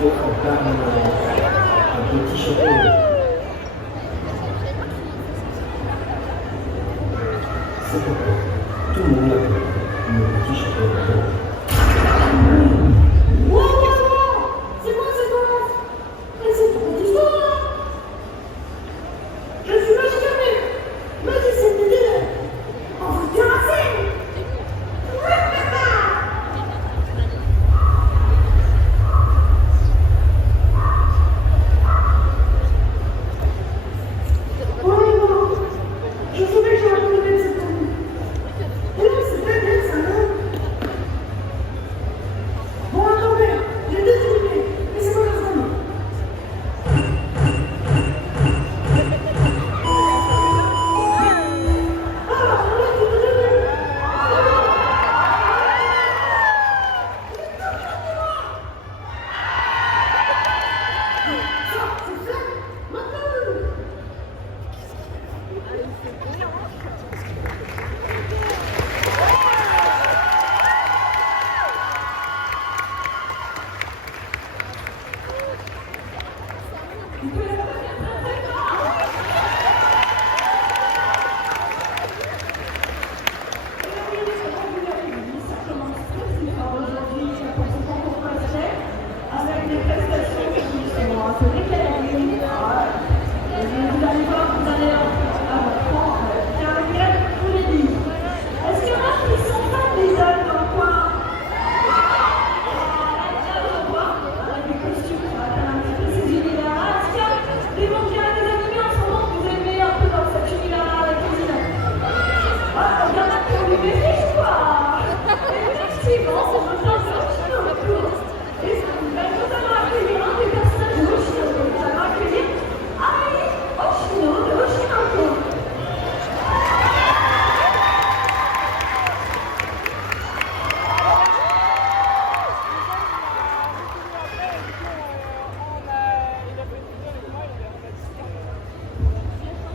D'autres incarnent un petit château. C'est pourquoi tout le monde l'appelle le petit château de Blanc. C'est quoi cette danse? Mais c'est pour une histoire. Je suis magicienne de délai. On vous terrasser. Je savais que j'aurais trouvé cette tombe. Oui, c'est pas belle ça, non? Bon, attendez, j'ai déterminé. Laissez-moi la zone. Ah, on l'a tout donné. Ça, c'est fait. Maintenant. Avec des prestations qui sont assez décalées. Vous allez voir, vous allez apprendre bien agréable tous les livres. Est-ce qu'il y en a qui sont fans des hommes dans le coin? On voit avec des costumes, ça va faire un petit peu ces univers-là. Est-ce qu'il y a des mangas, des animés en ce moment que vous aimez un peu dans cet univers-là, la cuisine? Ah, il y en a qui ont du bébé, quoi. Effectivement, c'est un peu et nous allons accueillir un des personnages de Oshinoko. Nous allons accueillir Ai Oshino de Oshinoko.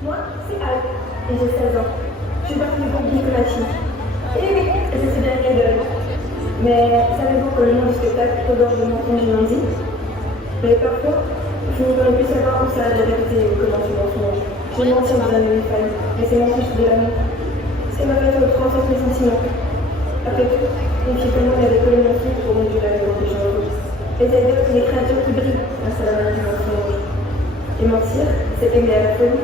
Moi, c'est Al, et j'ai 16 ans. Je suis partie du groupe Nicolachi. Et oui, je suis bien idole. Mais savez-vous que le nom du spectacle regorge de mensonges et lundi? Mais parfois, je ne pourrais plus savoir où ça a la vérité ou comment c'est mensonge. Je vais mentir dans un mes failles, mais ces mensonges c'est de l'amour. C'est ma façon de transmettre mes sentiments. Après tout, une fille comme moi n'avait que le mensonge pour mesurer la vérité des choses. Les idoles sont des créatures qui brillent grâce à la magie du mensonge. Et mentir, c'est aimer à la folie.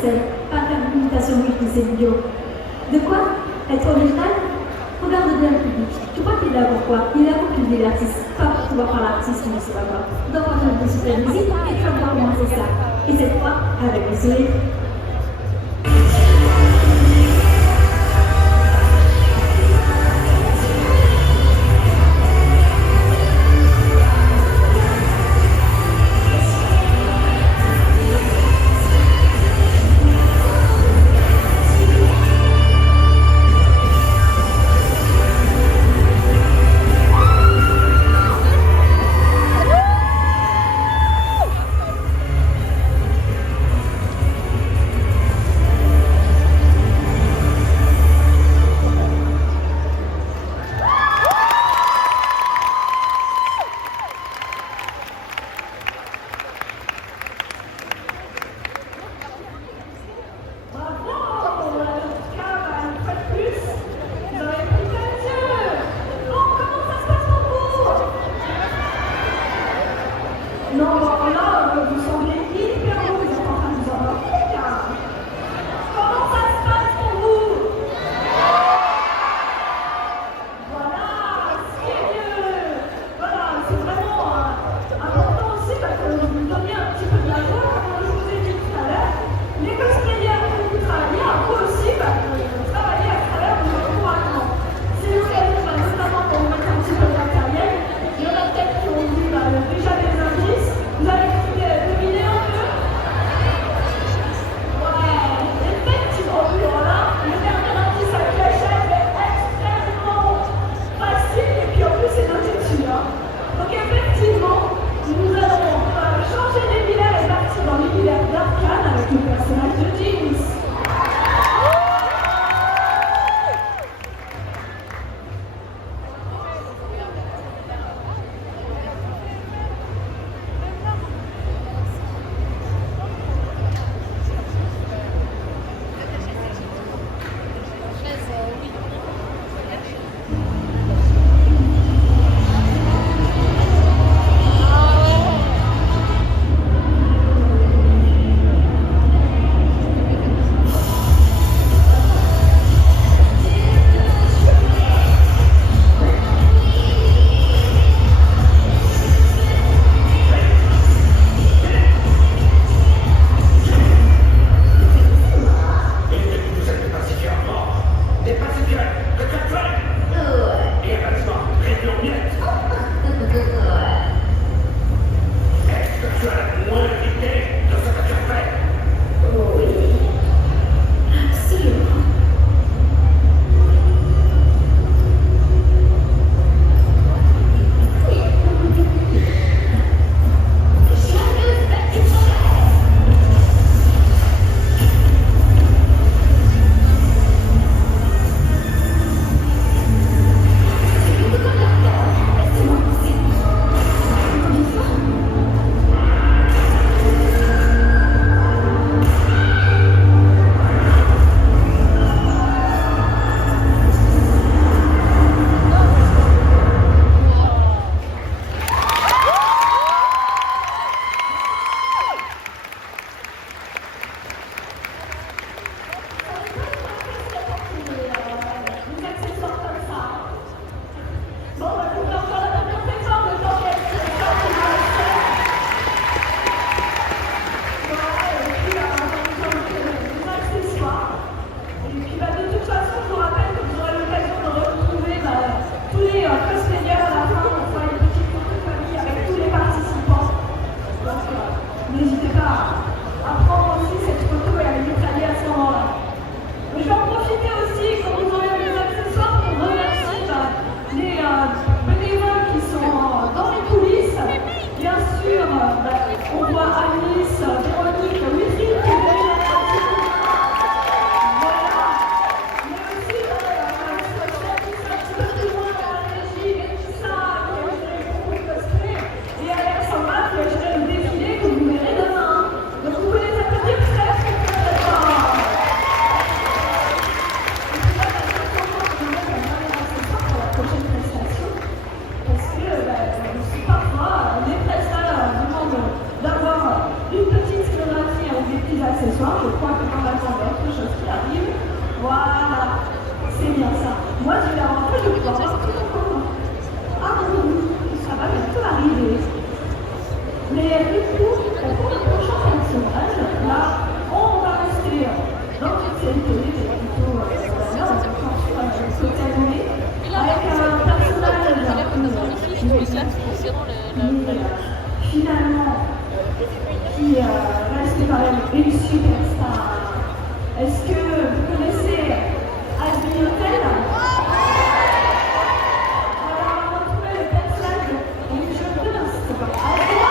c'est pas faire une imitation brute de ces vidéos. De quoi? Être original? Faut regarde bien le public. Tu crois qu'il est là pour quoi? Il est là pour publier l'artiste, pas pour pouvoir faire l'artiste, mais c'est pas grave. Donc on a des super musique et tu vas voir comment c'est ça. Et cette fois, avec le sourire. Non, là, vous semblez hyper beau, vous êtes en train de vous endormir, là. Comment ça se passe pour vous? Voilà, ce qui est mieux. Voilà, c'est vraiment important aussi parce que vous nous donnez un petit peu de la joie, comme je vous ai dit tout à l'heure. Les cosplayers avec qui vous travaillez, vous aussi, travaillez à travers vos encouragements. C'est l'occasion, notamment pour vous mettre un petit peu de matériel. Il y en a peut-être qui ont vu déjà des indices. Vous avez deviné un peu? Ouais, effectivement, voilà. Le dernier indice avec la chaîne est extrêmement facile et puis en plus c'est noté dessus. Donc effectivement, nous allons changer d'univers et partir dans l'univers d'Arcane avec le personnage de Jinx. qui reste quand même une superstar. Est-ce que vous connaissez Asmi Hotel? Voilà, on va retrouver le personnage d'une jeune fille, c'est pas Asma.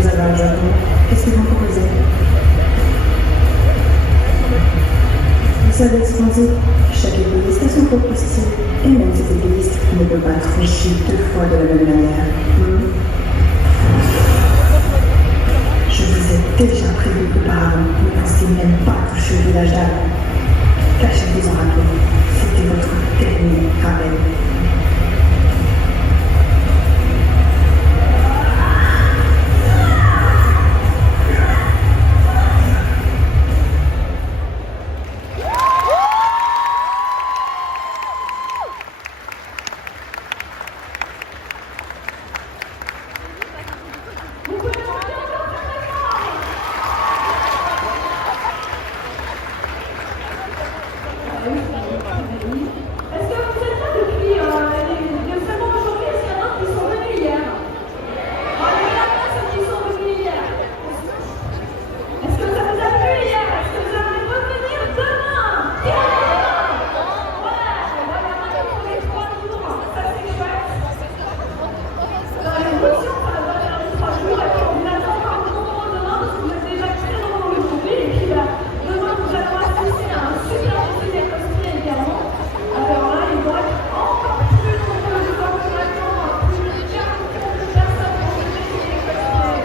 Vous avez un jargon. Qu'est-ce que vous proposez? Vous savez ce qu'on dit? Chaque égoïste a son propre style. Et même cet égoïste ne peut pas trancher deux fois de la même manière. Je vous ai déjà prévu auparavant. Ne pensez même pas toucher au village d'avant. Cachez-vous en rappel. C'était votre dernier rappel. Est-ce que vous êtes là depuis le seulement aujourd'hui? Est-ce qu'il y en a qui sont venus hier? Les gars, ceux qui sont venus hier. Est-ce que ça vous a plu hier? Est-ce que vous allez revenir demain? Ouais, voilà, maintenant pour les 3 jours. Ça c'est chouette. Dans la révolution, ça va faire les 3 jours. Et puis on vous attend encore nombreux demain parce que vous êtes déjà très nombreux aujourd'hui. Et puis demain, nous allons assister à un super défilé cosplay également. Alors là, il va être encore plus nombreux. Je vois que maintenant, plus de 40 de personnes vont se défiler cosplay.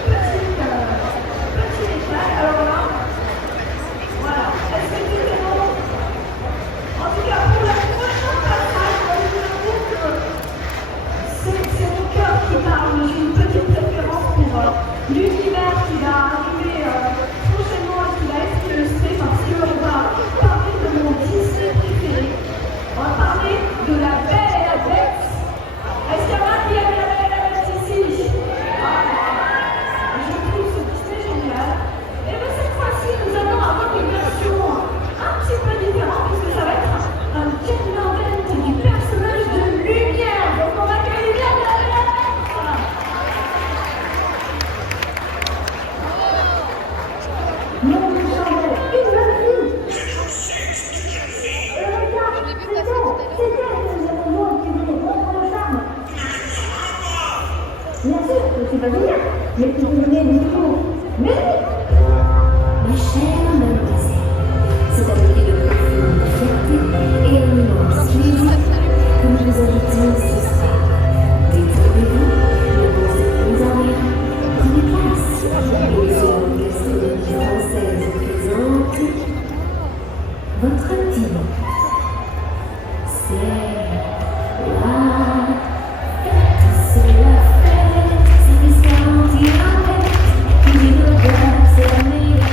Petit détail. Alors là, voilà. Est-ce que c'était bon? En tout cas, pour la prochaine passage, je vous avoue que c'est mon cœur qui parle. J'ai une petite préférence pour l'univers qui va arriver prochainement et qui va être illustré parce qu'on va parler de mon Disney préféré. On va parler de La Belle et la Bête. Est-ce qu'il y en a qui aiment La Belle et la Bête ici? Je trouve ce Disney génial. Et bien cette fois-ci, nous allons avoir une version un petit peu différente puisque ça va être un Disneyland du personnage de Lumière. Donc on va accueillir bien La Belle et la Bête. Non, mais Chandelle, une jeune fille. Regarde, c'est elle que nous avons utilisé contre le charme. Bien sûr, je suis pas génial, mais tu venais du tout. Mais oui. Ma chère mademoiselle, c'est avec une profonde fierté et un immense plaisir que nous vous invitons ce soir. Détendez-vous, ne pensez plus à rien. Prenez place. Et sur la gastronomie française présente votre dîner. C'est la fête, c'est la fête, c'est l'histoire qui rappelle. Une odeur, c'est la meilleure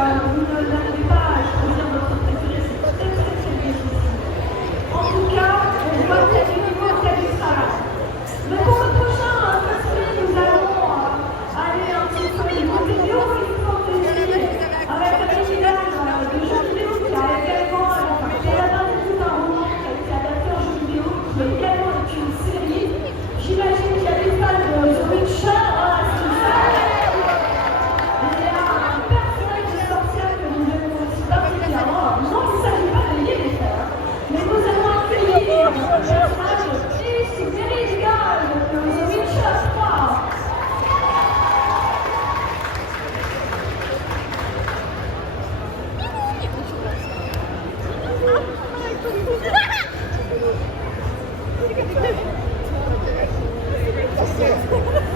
vous ne n'arrivez pas à choisir votre préféré, c'est très difficile. En tout cas, on voit qu'il y a du niveau, il y a du travail. Mais pour le prochain festival, nous allons aller un petit peu du côté vidéo, il faut avec un festival de jeux vidéo qui a également, qui est à la base de tout un roman qui a été adapté en jeu vidéo, qui est également une série. J'imagine qu'il y a des fans de The Witcher, c'est ça. Il y a un personnage de sorcière que nous aimons aussi particulièrement. Non, il ne s'agit pas de lier les frères, mais nous allons accueillir le personnage de Triss Merigold de The Witcher 3.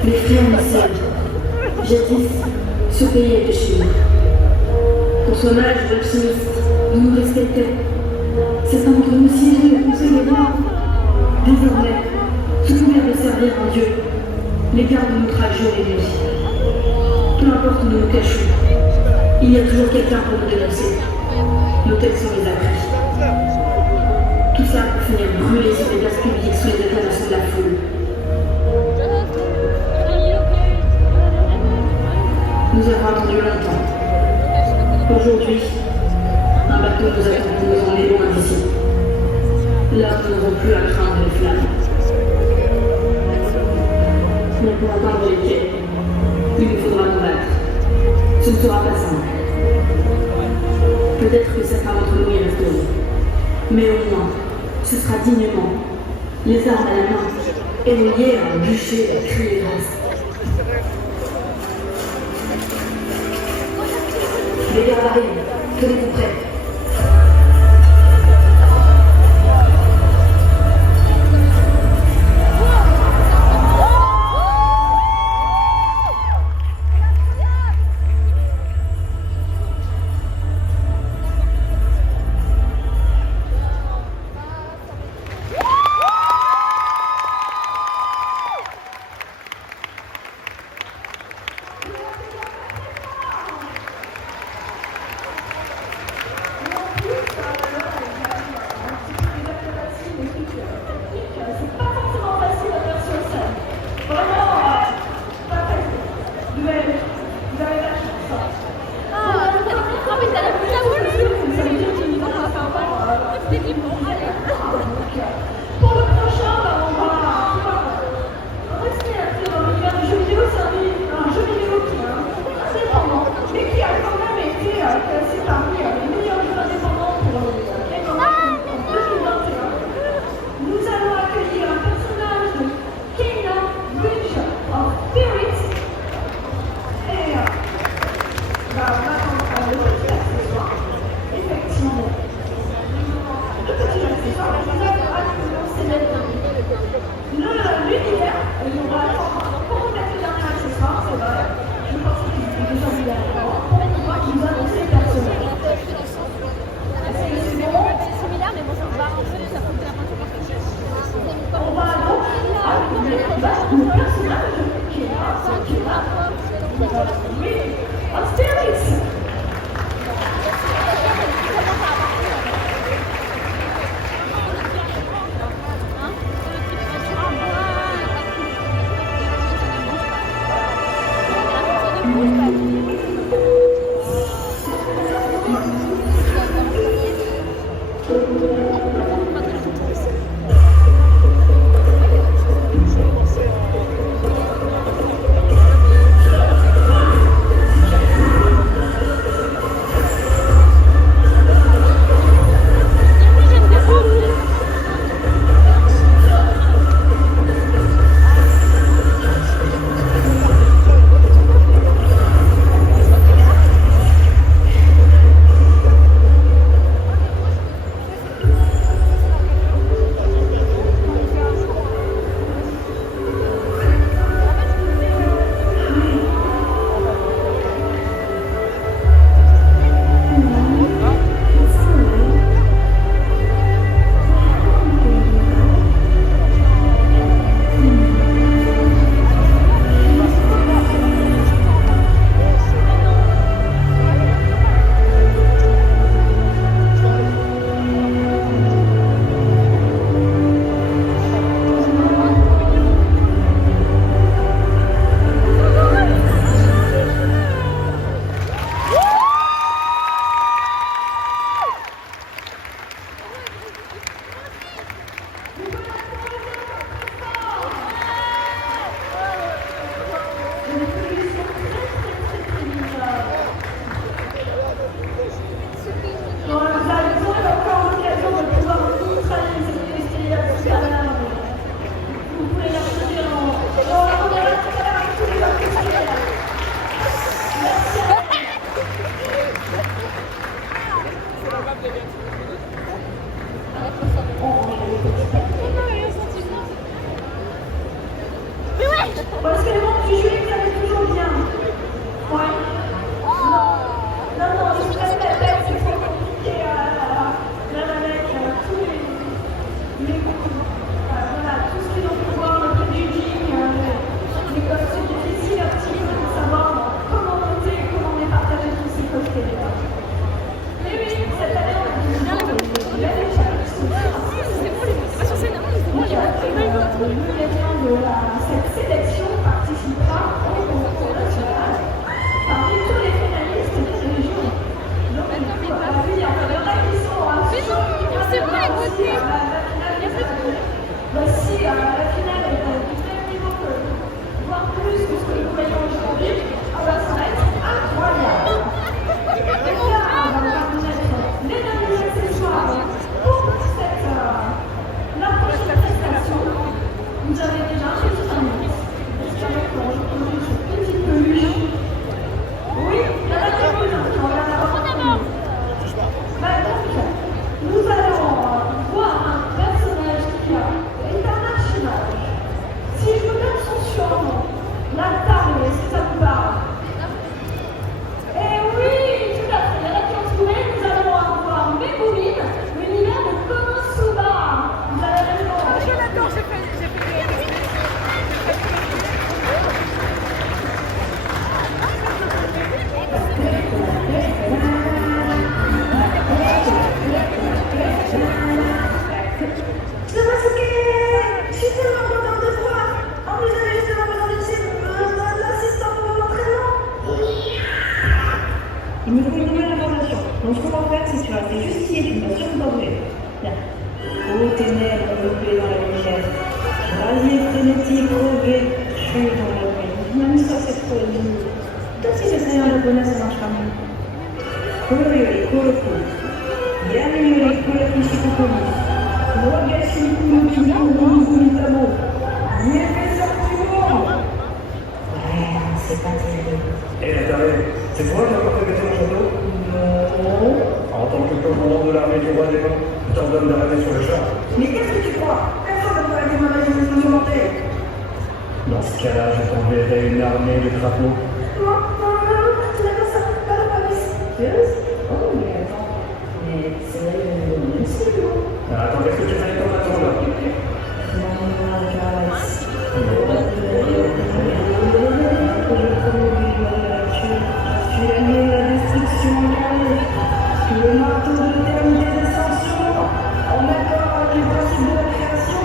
Les flammes sèches, jadis, ce pays était chez nous. Pour son âge d'alchimiste, nous nous respectait. Certains d'entre nous siégeaient au conseil des rois. Désormais, sous couvert de servir un Dieu, les gardes nous traquent jour et nuit. Peu importe où nous nous cachons, il y a toujours quelqu'un pour nous dénoncer. Nos têtes sont les acquis. Tout ça pour finir brûlés sur les places publiques sous les acclamations de la foule. Nous avons attendu longtemps. Aujourd'hui, un bateau nous attend pour nous emmener loin d'ici. Là, nous n'aurons plus à craindre les flammes. Mais pour atteindre les quais, il nous faudra nous battre. Ce ne sera pas simple. Peut-être que certains d'entre nous y resteront. Mais au moins, ce sera dignement, les armes à la main, et nos liers à bûcher et à crier grâce. Les gardes arrivent, tenez-vous prêts. Astérix. cette sélection participera au concours national parmi tous les finalistes des régions. Donc, il y en a qui sont voici la finale est du même niveau que, voire plus que ce que nous voyons aujourd'hui. Ah bah, ça va être incroyable. Et là, on va connaître les derniers accessoires pour la prochaine prestation. Vous avez déjà un petit indice. J'espère que je produis ce petit peluche. Oui, il y en a quelques-uns. On va en avoir un. Bah, donc, nous allons voir un personnage qui est international. Si je vous donne son surnom, la table, est-ce que ça vous parle? Eh oui, tout à fait. Il y en a qui ont trouvé. Nous allons avoir Megumi, l'univers de Konosuba. Vous avez raison. Jonathan, j'ai fait Il me faut une nouvelle information. Donc, ce qu'on va faire, c'est que tu vas rester juste ici et tu ne vas surtout pas bouger. Bien. Ô ténèbres enveloppées dans la lumière, brasier frénétique, revêtu dans la nuit. Même ça, c'est trop dur. Peut-être si j'essaye en japonais, ça marchera mieux. Korori Koroku. Yami Koroku Shikokumi. Wagashi Kuruki Kumitamo. Yefesa Kumo. Ouais, c'est pas terrible. Et attendez, c'est toi qui as porté sur le château? Non. En tant que commandant de l'armée du roi des vents, je t'ordonne d'arrêter sur le champ. Mais qu'est-ce que tu crois? Personne ne peut aller démarrer une maison montée. Dans ce cas-là, je t'enverrai une armée de crapauds. Non, tu n'as pas ça. Pas de police. Sérieuse? Oh, mais attends. Mais c'est vrai que c'est bon. Attends, qu'est-ce que tu fais comme attendre là? Non, guys. Je suis l'année de la destruction mondiale. Le marteau de l'éternité d'ascension. En accord avec les principes de la création.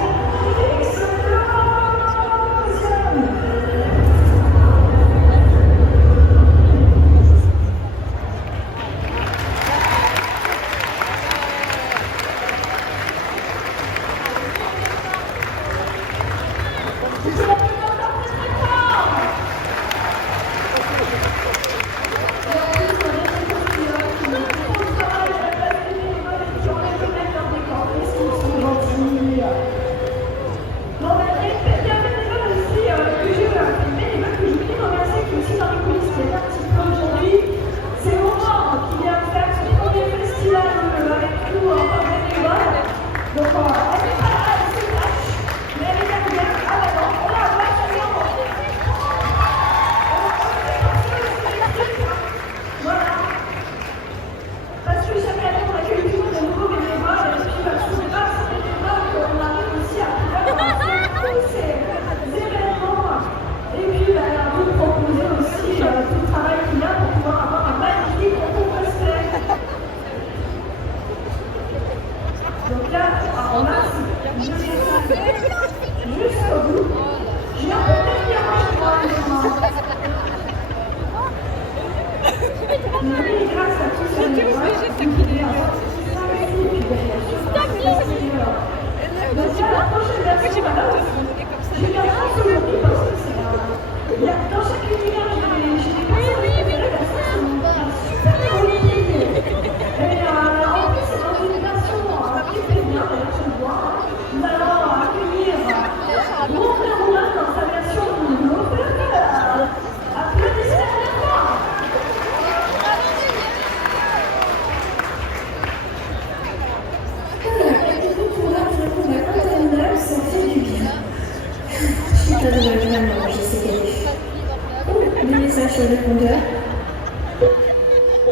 Explosion!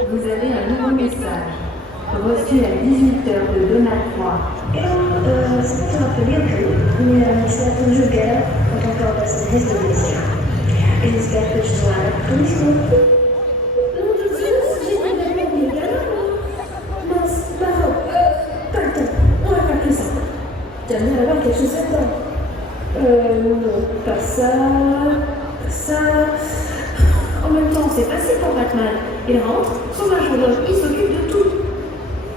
Vous avez un nouveau message. Reçu à 18h de Donald Trump. C'est pas te rappeler un peu, mais c'est attendu au gala quand ton corps passe le reste de plaisir. Et j'espère que tu seras là pour les secondes. Non, je suis j'ai pas d'aller au gala. Mince, pardon, pas le temps. On va faire plus ça. T'aimerais avoir quelque chose à faire. Pas ça, pas ça. En même temps, c'est facile pour Batman. Il rentre, son majordome, il s'occupe de tout.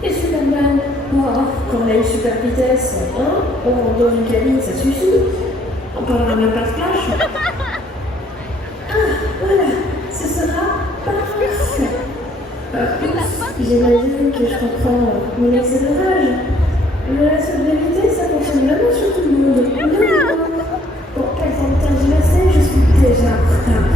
Et Superman, quand on a une super vitesse, on rentre dans une cabine, ça suffit. On parlera même pas de Flash. Voilà, ce sera parfait. J'imagine que je comprends mon excès de rage. Mais la sobriété, ça fonctionne vraiment sur tout le monde. Pour 415 verset, je suis déjà en retard.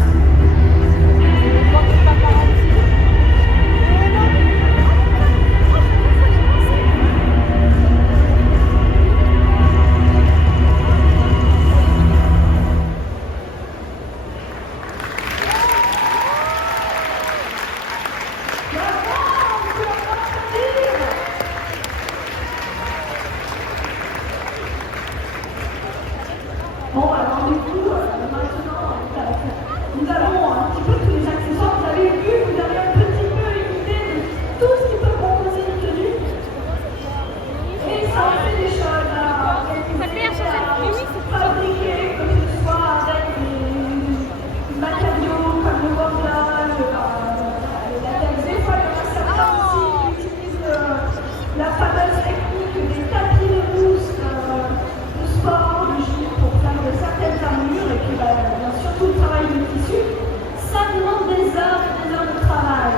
Bon, alors du coup, maintenant, nous avons un petit peu tous les accessoires. Vous avez vu, vous avez un petit peu une idée de tout ce qui peut composer une tenue. Et ça fait des choses à fabriquer, que ce soit avec des matériaux comme le bordage, la tête. Des fois, il y en a certains aussi qui utilisent la fameuse technique des tapis de mousse de sport, de gym pour faire de certaines armures et puis bien sûr tout le travail du tissu. Ça demande des heures et des heures de travail.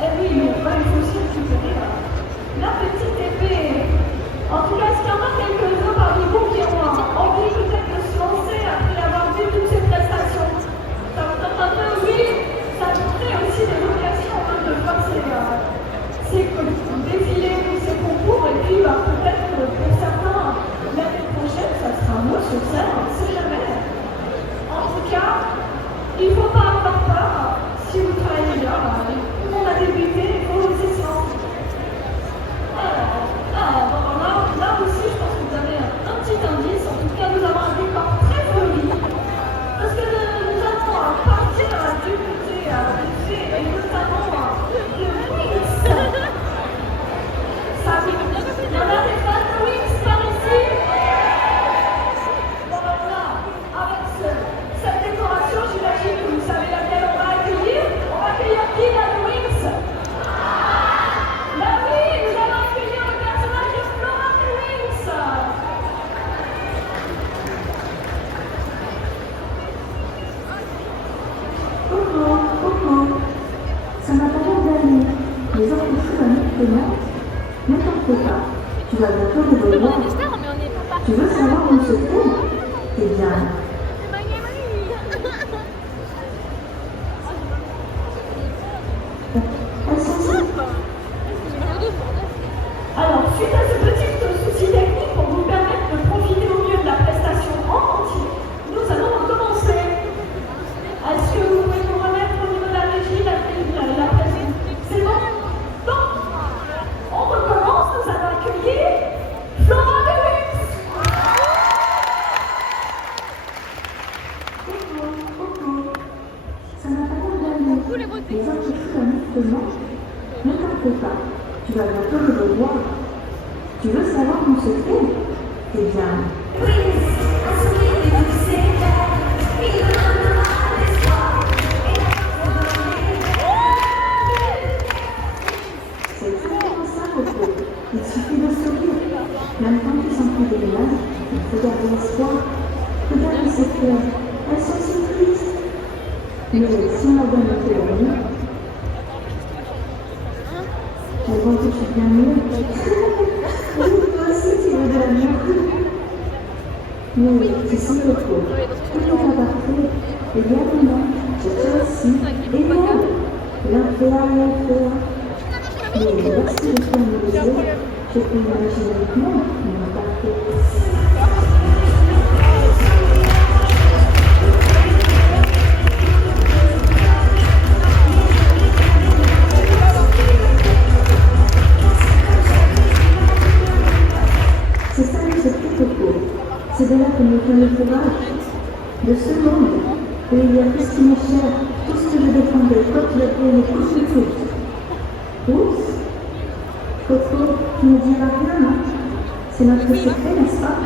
Et oui, mais il faut aussi récupérer la petite épée. En tout cas, est-ce qu'il y en a quelques-uns parmi vous qui ont envie peut-être de se lancer après avoir vu toutes ces prestations? Ça vous tente un peu? Oui, ça vous crée aussi des vocations de voir ces défilés, ces concours, et puis peut-être pour certains, l'année prochaine, ça sera un mot sur scène, on ne sait jamais. En tout cas, il ne faut pas avoir peur. Si vous travaillez bien, on a débuté, il faut laisser se lancer. Là aussi, je pense que vous avez un petit indice. En tout cas, nous avons un décor très joli. Parce que nous allons partir du côté et notamment de Wings. Ça, il y en a des fans de Wings par ici. Voilà, avec cette décoration, j'imagine que vous savez laquelle on va accueillir. On va accueillir qui là de Wings? Bah oui, nous allons accueillir le personnage de Flora de Wings. Coucou. Ça m'a pas l'air d'aller. Les autres fous à notre paiement. Ne t'en fais pas. Tu vas bientôt te revoir. Tu veux savoir où se trouve? Eh bien, elles sont ici. Alors, suite à ce petit souci technique pour vous permettre de profiter au mieux de la prestation en entier, nous allons commencer. Est-ce que vous pouvez nous remettre au niveau de la régie la prestation? C'est bon? Donc, on recommence, nous allons accueillir Flora de Wings. Coucou. Ça m'a pas l'air d'aller. Les autres fous à notre paiement. Ne t'en fais pas. Tu vas bientôt le revoir. Tu veux savoir où se trouve? Eh bien, c'est exactement ça, Coco. Il suffit de sourire. Même quand tu sens plus des malades, il faut garder l'espoir. Regarde ces fleurs. Elles sont si tristes. Mais si on leur donne un peu d'amour, elles vont toucher bien mieux. Toi aussi, tu veux de l'amour. Mais tu sens le trop. Tout n'est pas parfait. Et bien maintenant, je te aussi. Et regarde, l'enfer. Mais merci de faire me dire. Je peux imaginer maintenant, mais pas parfait. C'est ça le secret, Coco. C'est de là que nous vient le courage. De ce monde où il y a tout ce qui m'est cher, tout ce que je défendais, quand tu as fait les coups de tout. Oups. Coco, tu ne diras rien, non? C'est notre secret, n'est-ce pas?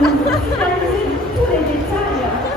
finaliser tous les détails.